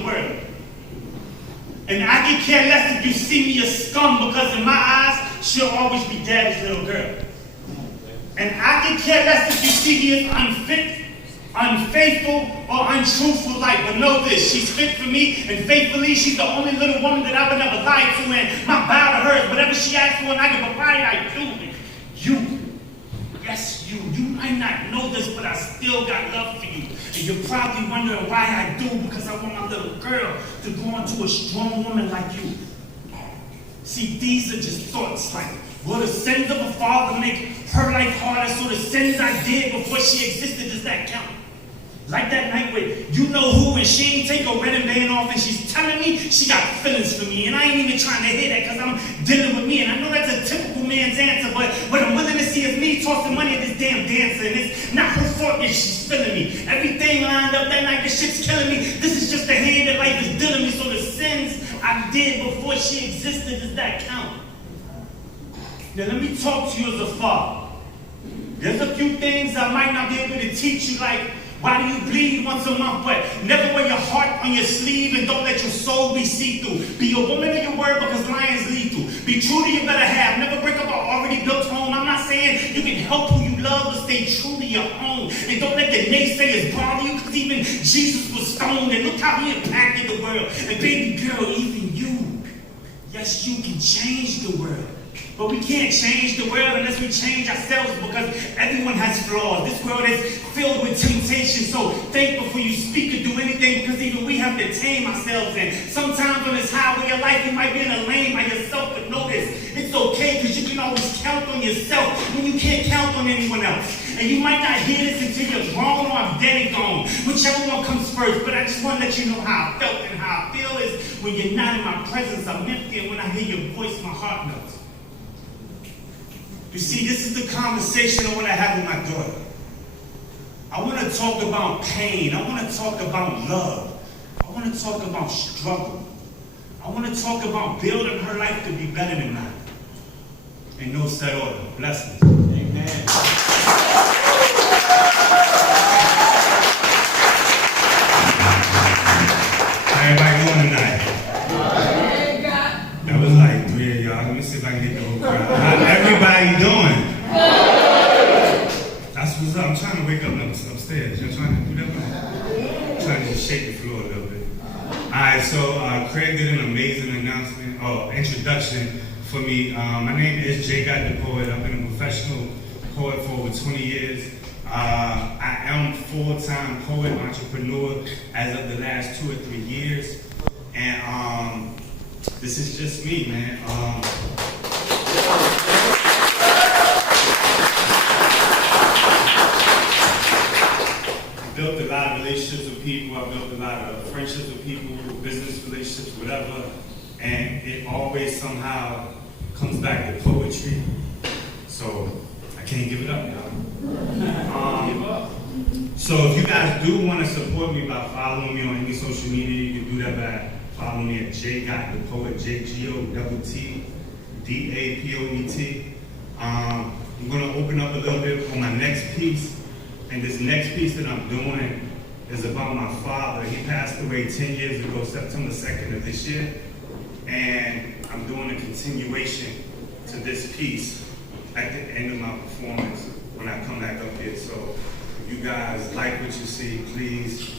the world. And I could care less if you see me a scum, because in my eyes, she'll always be daddy's little girl. And I could care less if you see me as unfit, unfaithful, or untruthful life. But know this, she's fit for me, and faithfully, she's the only little woman that I would never lie to, and my vow to hers, whatever she asks for and I can provide, I do. You, yes, you might not know this, but I still got love for you. And you're probably wondering why I do, because I want my little girl to grow into a strong woman like you. See, these are just thoughts like, will the sins of a father make her life harder, so the sins I did before she existed, does that count? Like that night where you know who, and she ain't take a wedding band off, and she's telling me she got feelings for me, and I ain't even trying to hear that because I'm dealing with me, and I know that's a typical man's answer, but what I'm willing to see is me tossing money at this damn dancer, and it's not her fault that she's feeling me. Everything lined up that night, the shit's killing me. This is just the hand that life is dealing me, so the sins I did before she existed, does that count? Now let me talk to you as a father. There's a few things I might not be able to teach you, like, why do you bleed once a month? But never wear your heart on your sleeve, and don't let your soul be see-through. Be a woman of your word, because lying's lethal. Be true to your better half. Never break up an already built home. I'm not saying you can help who you love, but stay true to your own. And don't let the naysayers bother you, because even Jesus was stoned, and look how he impacted the world. And baby girl, even you, yes, you can change the world. But we can't change the world unless we change ourselves, because everyone has flaws. This world is filled with temptation, so think before you speak or do anything, because even we have to tame ourselves. And sometimes on this highway of life, you might be in a lane by yourself, but know this, it's okay, because you can always count on yourself when you can't count on anyone else. And you might not hear this until you're grown or I'm dead and gone, whichever one comes first. But I just want to let you know how I felt, and how I feel is when you're not in my presence, I'm empty, and when I hear your voice, my heart melts. You see, this is the conversation I want to have with my daughter. I want to talk about pain. I want to talk about love. I want to talk about struggle. I want to talk about building her life to be better than mine. In no set order. Blessings. Amen. How everybody doing tonight? That was like 3 of y'all. Let me see if I can get the whole crowd. How everybody doing? That's what's up. I'm trying to wake up upstairs. You're trying to do that? I'm trying to just shake the floor a little bit. Alright, so Craig did an amazing introduction for me. My name is JGottDaPoet. I've been a professional poet for over 20 years. I am full-time poet, entrepreneur as of the last 2 or 3 years. And this is just me, man. I built a lot of relationships with people. I built a lot of friendships with people, business relationships, whatever. And it always somehow comes back to poetry. So I can't give it up, y'all. So if you guys do want to support me by following me on any social media, you can do that by following me at JGottDaPoet, JGottDaPoet. I'm going to open up a little bit on my next piece. And this next piece that I'm doing is about my father. He passed away 10 years ago, September 2nd of this year. And I'm doing a continuation to this piece at the end of my performance when I come back up here. So if you guys like what you see, please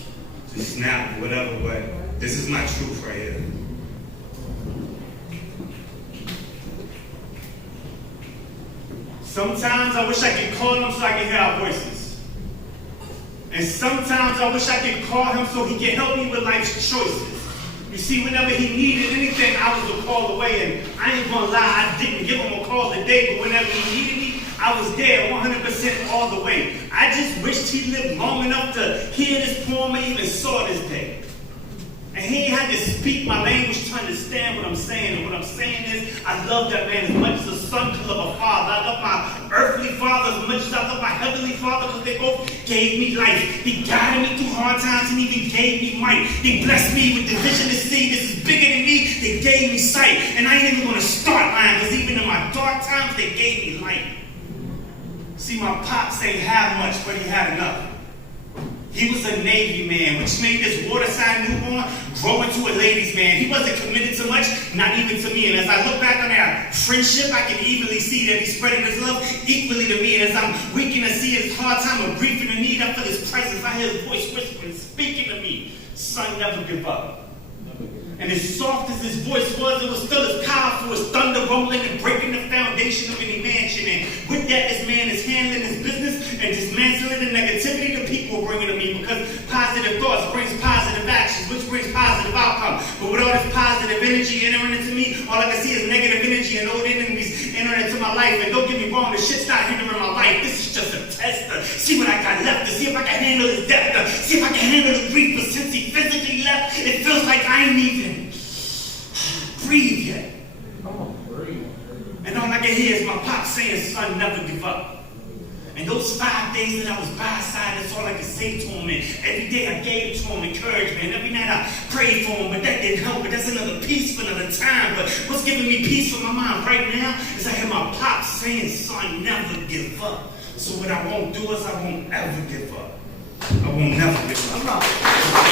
just snap, whatever, but this is my truth right here. Sometimes I wish I could call him so I could hear our voices. And sometimes I wish I could call him so he could help me with life's choices. You see, whenever he needed anything, I was a call away, and I ain't gonna lie, I didn't give him a call today, but whenever he needed me, I was there 100% all the way. I just wished he lived long enough to hear this poem or even saw this day. And he ain't had to speak my language to understand what I'm saying. And what I'm saying is, I love that man as much as a son could love a father. I love my earthly father as much as I love my heavenly father, because they both gave me life. He guided me through hard times and even gave me might. He blessed me with the vision to see this is bigger than me. They gave me sight. And I ain't even going to start lying, because even in my dark times, they gave me light. See, my pops ain't have much, but he had enough. He was a Navy man, which made this waterside newborn grow into a ladies' man. He wasn't committed to much, not even to me. And as I look back on our friendship, I can evenly see that he's spreading his love equally to me. And as I'm weakening to see his hard time of grief and the need, I feel his presence. I hear his voice whispering, speaking to me. Son, never give up. And as soft as his voice was, it was still as powerful as thunder rolling and breaking the foundation of any mansion. And with that, this man is handling his business and dismantling the negativity that people are bringing to me, because positive thoughts brings positive actions, which brings positive outcome. But with all this positive energy entering into me, all I can see is negative energy and old enemies entering into my life. And don't get me wrong, the shit's not hindering my life. This is just a test to see what I got left, to see if I can handle his depth, to see if I can handle the grief. But since he physically left, it feels like I ain't even breathe yet. And all I can hear is my pop saying, son, never give up. And those 5 days that I was by his side, that's all I could say to him. And every day I gave to him encouragement. And every night I prayed for him, but that didn't help. But that's another piece for another time. But what's giving me peace for my mind right now is I hear my pop saying, son, never give up. So what I won't do is I won't ever give up. I won't never give up.